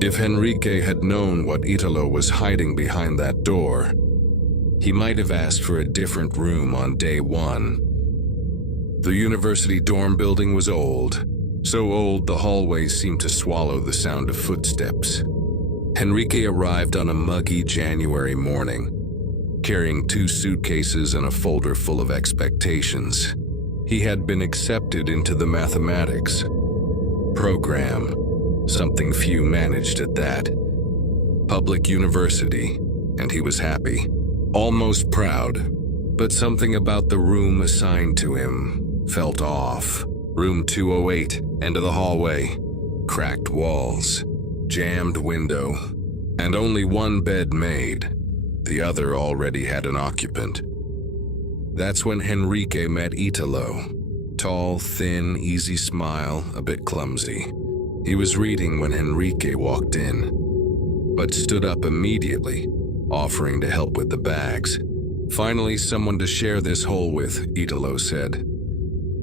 If Enrique had known what Italo was hiding behind that door, he might have asked for a different room on day one. The university dorm building was old, so old the hallways seemed to swallow the sound of footsteps. Enrique arrived on a muggy January morning, carrying 2 suitcases and a folder full of expectations. He had been accepted into the mathematics program, something few managed at that. Public university, and he was happy, almost proud, but something about the room assigned to him felt off. Room 208, end of the hallway, cracked walls, jammed window, and only one bed made. The other already had an occupant. That's when Enrique met Italo. Tall, thin, easy smile, a bit clumsy. He was reading when Enrique walked in, but stood up immediately, offering to help with the bags. Finally, someone to share this hole with, Italo said.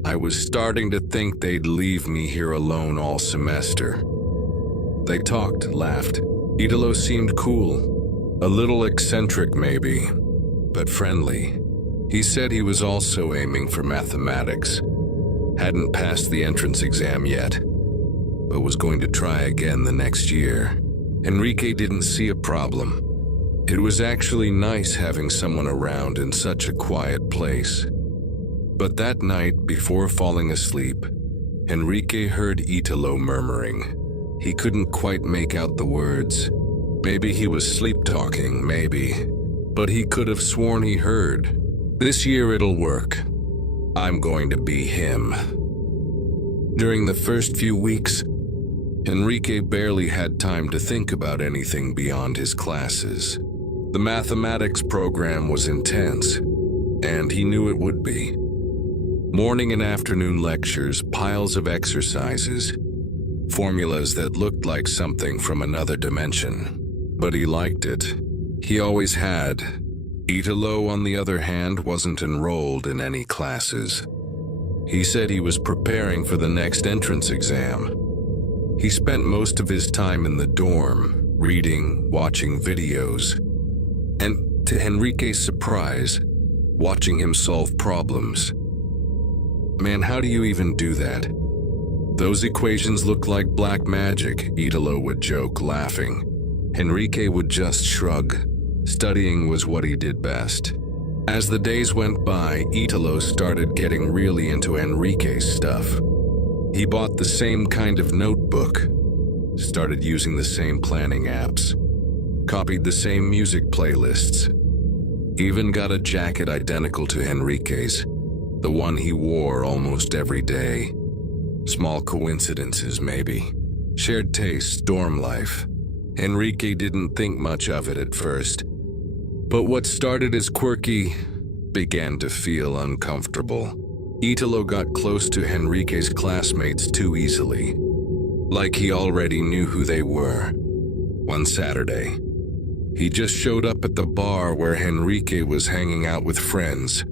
I was starting to think they'd leave me here alone all semester. They talked, laughed. Italo seemed cool, a little eccentric maybe, but friendly. He said he was also aiming for mathematics. Hadn't passed the entrance exam yet, but was going to try again the next year. Enrique didn't see a problem. It was actually nice having someone around in such a quiet place. But that night, before falling asleep, Enrique heard Italo murmuring. He couldn't quite make out the words. Maybe he was sleep-talking, maybe. But he could have sworn he heard, "This year it'll work. I'm going to be him." During the first few weeks, Enrique barely had time to think about anything beyond his classes. The mathematics program was intense, and he knew it would be. Morning and afternoon lectures, piles of exercises, formulas that looked like something from another dimension. But he liked it. He always had. Italo, on the other hand, wasn't enrolled in any classes. He said he was preparing for the next entrance exam. He spent most of his time in the dorm, reading, watching videos, and, to Enrique's surprise, watching him solve problems. Man, how do you even do that? Those equations look like black magic, Italo would joke, laughing. Enrique would just shrug. Studying was what he did best. As the days went by, Italo started getting really into Enrique's stuff. He bought the same kind of notebook, started using the same planning apps, copied the same music playlists, even got a jacket identical to Enrique's, the one he wore almost every day. Small coincidences, maybe. Shared tastes, dorm life. Enrique didn't think much of it at first, but what started as quirky began to feel uncomfortable. Italo got close to Enrique's classmates too easily, like he already knew who they were. One Saturday, he just showed up at the bar where Enrique was hanging out with friends,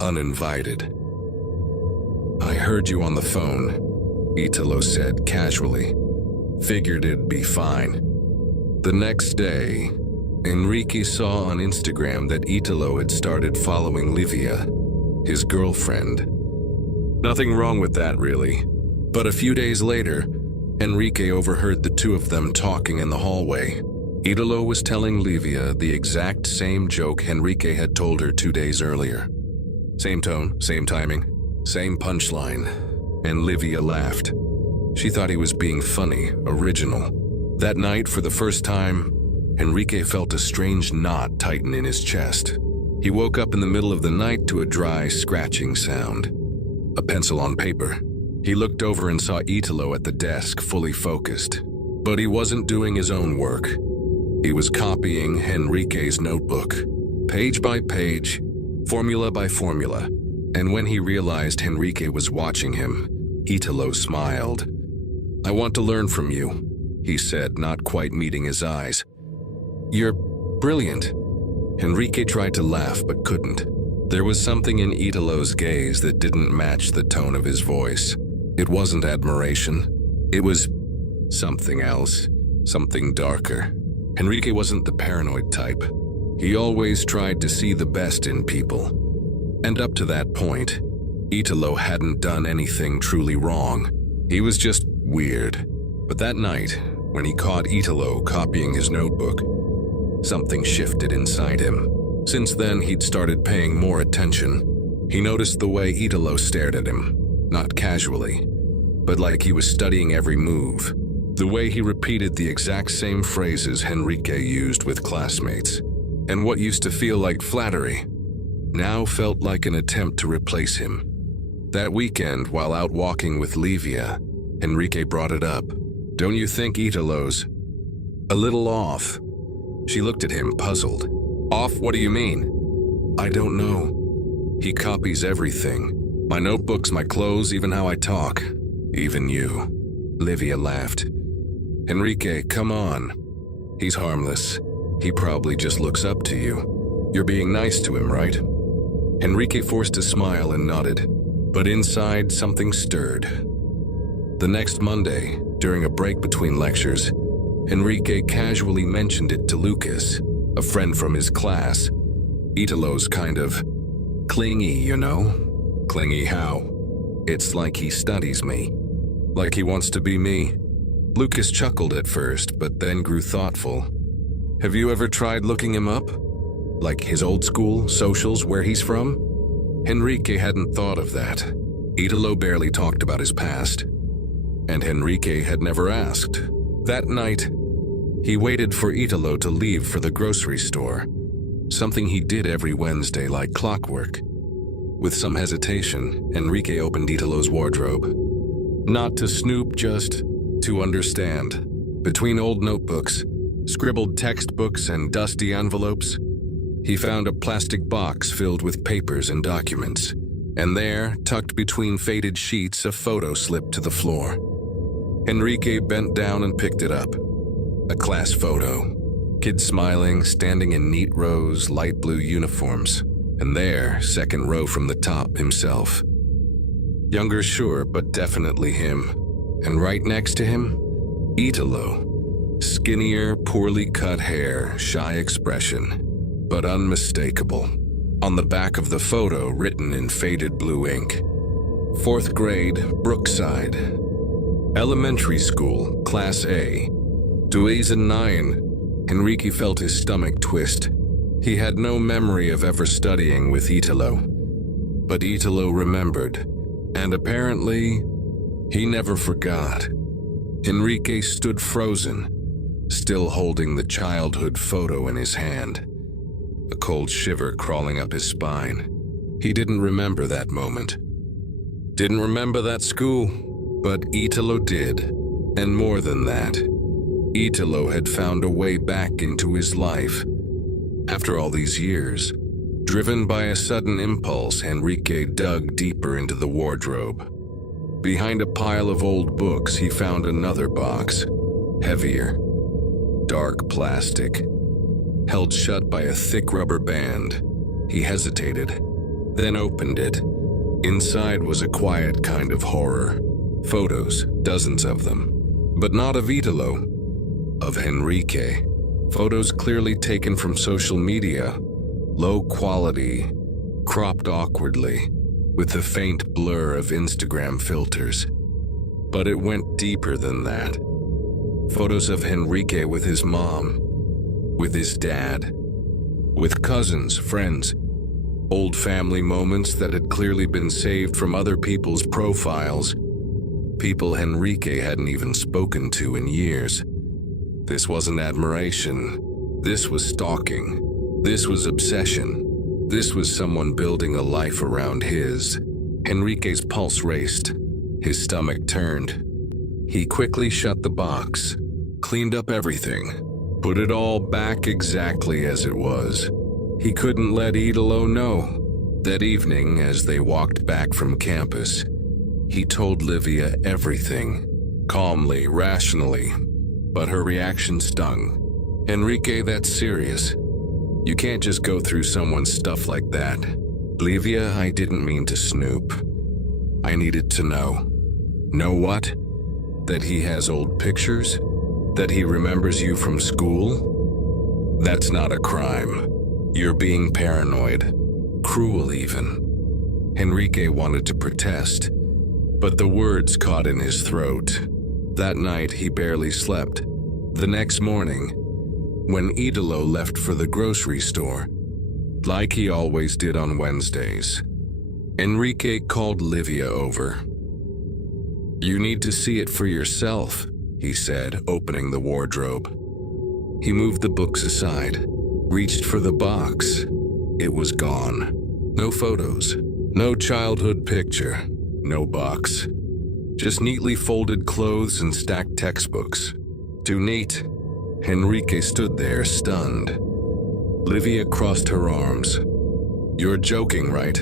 uninvited. I heard you on the phone, Italo said casually. Figured it'd be fine. The next day, Enrique saw on Instagram that Italo had started following Livia, his girlfriend. Nothing wrong with that, really. But a few days later, Enrique overheard the two of them talking in the hallway. Italo was telling Livia the exact same joke Enrique had told her 2 days earlier. Same tone, same timing, same punchline. And Livia laughed. She thought he was being funny, original. That night, for the first time, Enrique felt a strange knot tighten in his chest. He woke up in the middle of the night to a dry, scratching sound. A pencil on paper. He looked over and saw Italo at the desk, fully focused. But he wasn't doing his own work. He was copying Enrique's notebook, page by page, formula by formula. And when he realized Enrique was watching him, Italo smiled. "I want to learn from you," he said, not quite meeting his eyes. "You're brilliant." Enrique tried to laugh but couldn't. There was something in Italo's gaze that didn't match the tone of his voice. It wasn't admiration. It was something else. something darker. Enrique wasn't the paranoid type. He always tried to see the best in people. And up to that point, Italo hadn't done anything truly wrong. He was just weird. But that night, when he caught Italo copying his notebook, something shifted inside him. Since then, he'd started paying more attention. He noticed the way Italo stared at him, not casually, but like he was studying every move. The way he repeated the exact same phrases Enrique used with classmates. And what used to feel like flattery now felt like an attempt to replace him. That weekend, while out walking with Livia, Enrique brought it up. "Don't you think Italo's a little off?" She looked at him, puzzled. "Off? What do you mean?" "I don't know. He copies everything. My notebooks, my clothes, even how I talk. Even you." Livia laughed. "Enrique, come on. He's harmless. He probably just looks up to you. You're being nice to him, right?" Enrique forced a smile and nodded, but inside something stirred. The next Monday, during a break between lectures, Enrique casually mentioned it to Lucas, a friend from his class. "Italo's kind of clingy, you know?" "Clingy how?" "It's like he studies me. Like he wants to be me." Lucas chuckled at first, but then grew thoughtful. "Have you ever tried looking him up? Like his old school, socials, where he's from?" Enrique hadn't thought of that. Italo barely talked about his past, and Enrique had never asked. That night, he waited for Italo to leave for the grocery store, something he did every Wednesday like clockwork. With some hesitation, Enrique opened Italo's wardrobe. Not to snoop, just to understand. Between old notebooks, scribbled textbooks, and dusty envelopes, he found a plastic box filled with papers and documents, and there, tucked between faded sheets, a photo slipped to the floor. Enrique bent down and picked it up. A class photo. Kids smiling, standing in neat rows, light blue uniforms, and there, second row from the top, himself. Younger, sure, but definitely him. And right next to him, Italo. Skinnier, poorly cut hair, shy expression, but unmistakable. On the back of the photo, written in faded blue ink, 4th grade, Brookside. Elementary school, Class A. 2009. Enrique felt his stomach twist. He had no memory of ever studying with Italo. But Italo remembered, and apparently, he never forgot. Enrique stood frozen, still holding the childhood photo in his hand, a cold shiver crawling up his spine. He didn't remember that moment. Didn't remember that school, but Italo did. And more than that, Italo had found a way back into his life. After all these years, driven by a sudden impulse, Enrique dug deeper into the wardrobe. Behind a pile of old books, he found another box, heavier, dark plastic, held shut by a thick rubber band. He hesitated, then opened it. Inside was a quiet kind of horror. Photos, dozens of them, but not of Italo, of Enrique. Photos clearly taken from social media, low quality, cropped awkwardly, with the faint blur of Instagram filters. But it went deeper than that. Photos of Enrique with his mom, with his dad, with cousins, friends, old family moments that had clearly been saved from other people's profiles, people Enrique hadn't even spoken to in years. This wasn't admiration. This was stalking. This was obsession. This was someone building a life around his. Enrique's pulse raced. His stomach turned. He quickly shut the box, cleaned up everything, put it all back exactly as it was. He couldn't let Italo know. That evening, as they walked back from campus, he told Livia everything, calmly, rationally, but her reaction stung. "Enrique, that's serious. You can't just go through someone's stuff like that." "Livia, I didn't mean to snoop. I needed to know." "Know what?" "That he has old pictures?" That he remembers you from school? That's not a crime. You're being paranoid. Cruel, even. Enrique wanted to protest, but the words caught in his throat. That night, he barely slept. The next morning, when Italo left for the grocery store, like he always did on Wednesdays, Enrique called Livia over. "You need to see it for yourself," he said, opening the wardrobe. He moved the books aside, reached for the box. It was gone. No photos, no childhood picture, no box. Just neatly folded clothes and stacked textbooks. Too neat. Enrique stood there, stunned. Livia crossed her arms. "You're joking, right?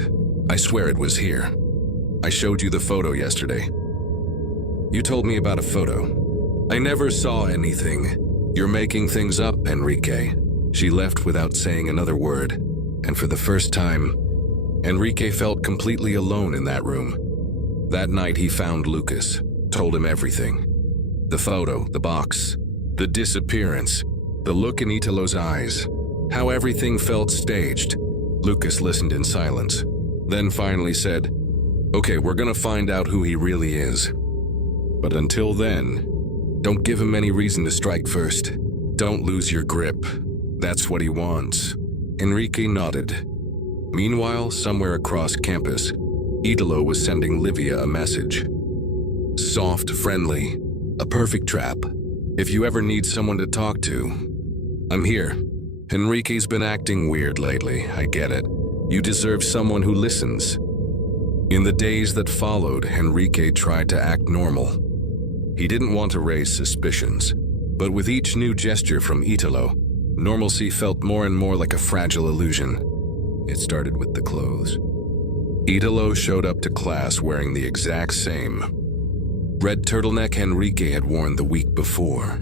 I swear it was here. I showed you the photo yesterday." "You told me about a photo." "I never saw anything. You're making things up, Enrique." She left without saying another word, and for the first time, Enrique felt completely alone in that room. That night he found Lucas, told him everything. The photo, the box, the disappearance, the look in Italo's eyes, how everything felt staged. Lucas listened in silence, then finally said, "Okay, we're gonna find out who he really is. But until then, don't give him any reason to strike first. Don't lose your grip. That's what he wants." Enrique nodded. Meanwhile, somewhere across campus, Italo was sending Livia a message. Soft, friendly, a perfect trap. If you ever need someone to talk to, I'm here. Enrique's been acting weird lately, I get it. You deserve someone who listens. In the days that followed, Enrique tried to act normal. He didn't want to raise suspicions, but with each new gesture from Italo, normalcy felt more and more like a fragile illusion. It started with the clothes. Italo showed up to class wearing the exact same red turtleneck Enrique had worn the week before.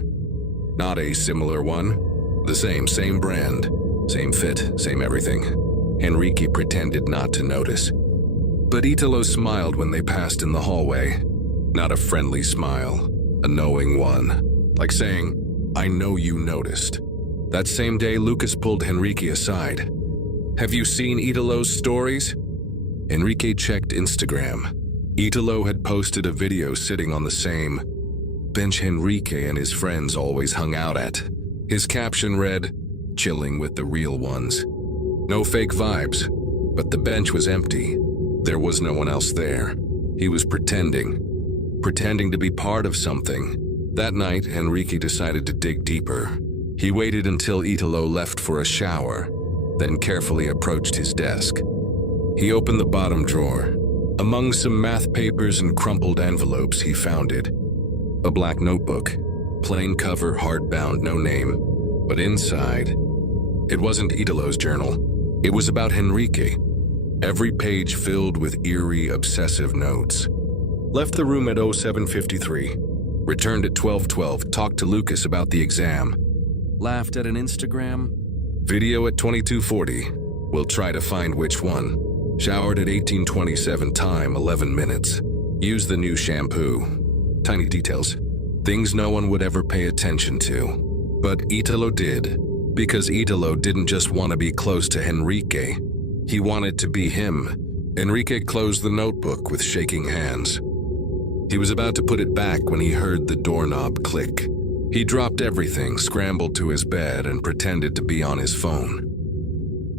Not a similar one. The same brand, same fit, same everything. Enrique pretended not to notice. But Italo smiled when they passed in the hallway. Not a friendly smile, a knowing one. Like saying, "I know you noticed." That same day, Lucas pulled Enrique aside. "Have you seen Italo's stories?" Enrique checked Instagram. Italo had posted a video sitting on the same bench Enrique and his friends always hung out at. His caption read, "Chilling with the real ones." No fake vibes, but the bench was empty. There was no one else there. He was pretending to be part of something. That night, Enrique decided to dig deeper. He waited until Italo left for a shower, then carefully approached his desk. He opened the bottom drawer. Among some math papers and crumpled envelopes, he found it. A black notebook, plain cover, hardbound, no name. But inside, it wasn't Italo's journal. It was about Enrique. Every page filled with eerie, obsessive notes. Left the room at 07:53. Returned at 12:12, talked to Lucas about the exam. Laughed at an Instagram video at 22:40. We'll try to find which one. Showered at 18:27, time 11 minutes. Used the new shampoo. Tiny details. Things no one would ever pay attention to. But Italo did. Because Italo didn't just want to be close to Enrique. He wanted to be him. Enrique closed the notebook with shaking hands. He was about to put it back when he heard the doorknob click. He dropped everything, scrambled to his bed, and pretended to be on his phone.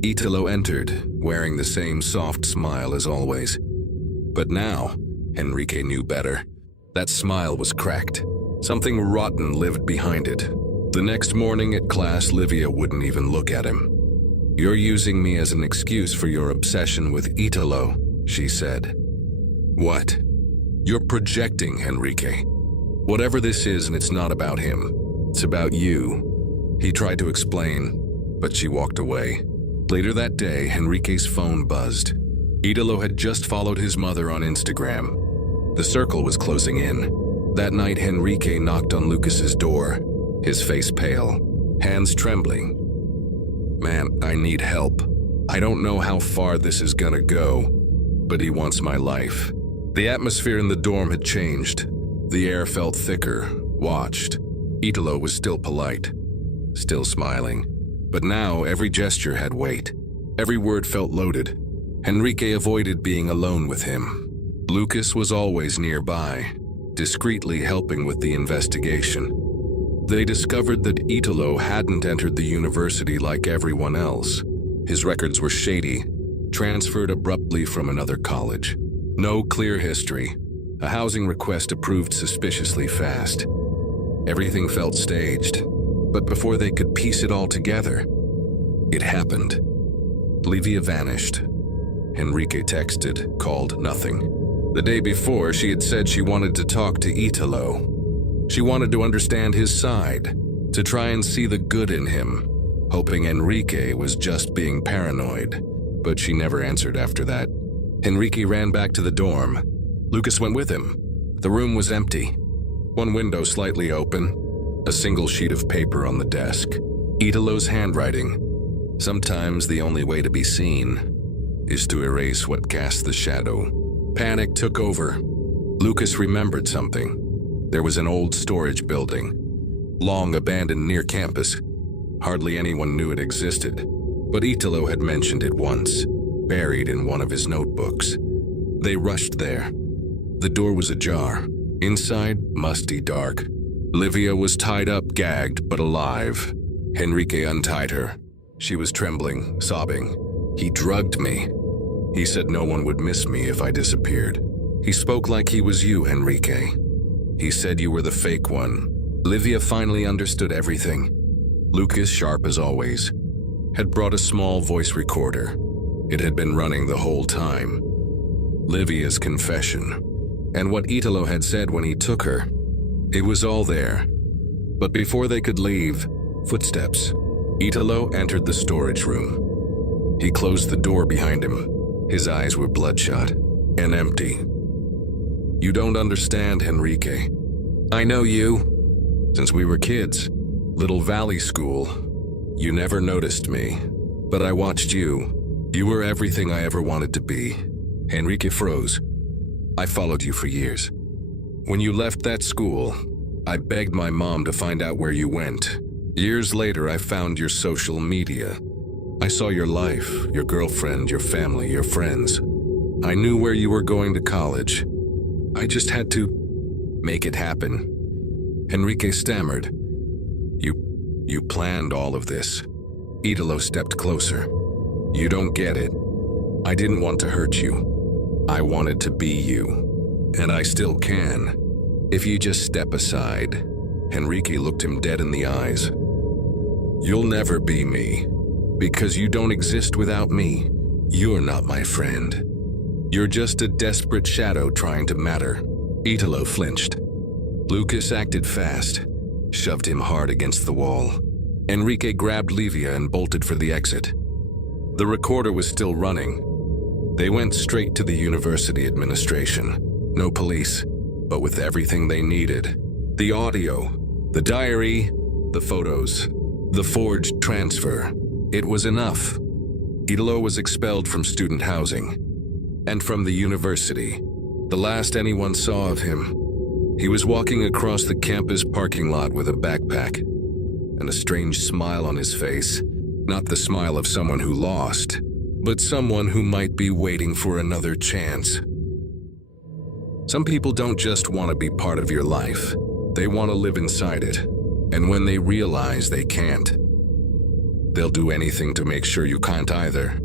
Italo entered, wearing the same soft smile as always. But now, Enrique knew better. That smile was cracked. Something rotten lived behind it. The next morning at class, Livia wouldn't even look at him. "You're using me as an excuse for your obsession with Italo," she said. "What?" "You're projecting, Enrique. Whatever this is, and it's not about him. It's about you." He tried to explain, but she walked away. Later that day, Enrique's phone buzzed. Italo had just followed his mother on Instagram. The circle was closing in. That night, Enrique knocked on Lucas's door, his face pale, hands trembling. "Man, I need help. I don't know how far this is gonna go, but he wants my life." The atmosphere in the dorm had changed. The air felt thicker, watched. Italo was still polite, still smiling, but now every gesture had weight. Every word felt loaded. Enrique avoided being alone with him. Lucas was always nearby, discreetly helping with the investigation. They discovered that Italo hadn't entered the university like everyone else. His records were shady, transferred abruptly from another college. No clear history. A housing request approved suspiciously fast. Everything felt staged, but before they could piece it all together, it happened. Livia vanished. Enrique texted, called, nothing. The day before, she had said she wanted to talk to Italo. She wanted to understand his side, to try and see the good in him, hoping Enrique was just being paranoid. But she never answered after that. Enrique ran back to the dorm. Lucas went with him. The room was empty. One window slightly open, a single sheet of paper on the desk. Italo's handwriting. Sometimes the only way to be seen is to erase what casts the shadow. Panic took over. Lucas remembered something. There was an old storage building, long abandoned near campus. Hardly anyone knew it existed, but Italo had mentioned it once, buried in one of his notebooks. They rushed there. The door was ajar. Inside, musty dark. Livia was tied up, gagged, but alive. Enrique untied her. She was trembling, sobbing. He drugged me. He said no one would miss me if I disappeared. He spoke like he was you, Enrique. He said you were the fake one. Livia finally understood everything. Lucas, sharp as always, had brought a small voice recorder. It had been running the whole time. Livia's confession, and what Italo had said when he took her. It was all there. But before they could leave, footsteps. Italo entered the storage room. He closed the door behind him. His eyes were bloodshot and empty. You don't understand, Enrique. I know you. Since we were kids, Little Valley School. You never noticed me, but I watched you. You were everything I ever wanted to be. Enrique froze. I followed you for years. When you left that school, I begged my mom to find out where you went. Years later, I found your social media. I saw your life, your girlfriend, your family, your friends. I knew where you were going to college. I just had to make it happen. Enrique stammered. You planned all of this. Italo stepped closer. You don't get it. I didn't want to hurt you. I wanted to be you. And I still can. If you just step aside. Enrique looked him dead in the eyes. You'll never be me. Because you don't exist without me. You're not my friend. You're just a desperate shadow trying to matter. Italo flinched. Lucas acted fast, shoved him hard against the wall. Enrique grabbed Livia and bolted for the exit. The recorder was still running. They went straight to the university administration. No police, but with everything they needed. The audio, the diary, the photos, the forged transfer. It was enough. Italo was expelled from student housing and from the university. The last anyone saw of him, he was walking across the campus parking lot with a backpack and a strange smile on his face. Not the smile of someone who lost, but someone who might be waiting for another chance. Some people don't just want to be part of your life. They want to live inside it. And when they realize they can't, they'll do anything to make sure you can't either.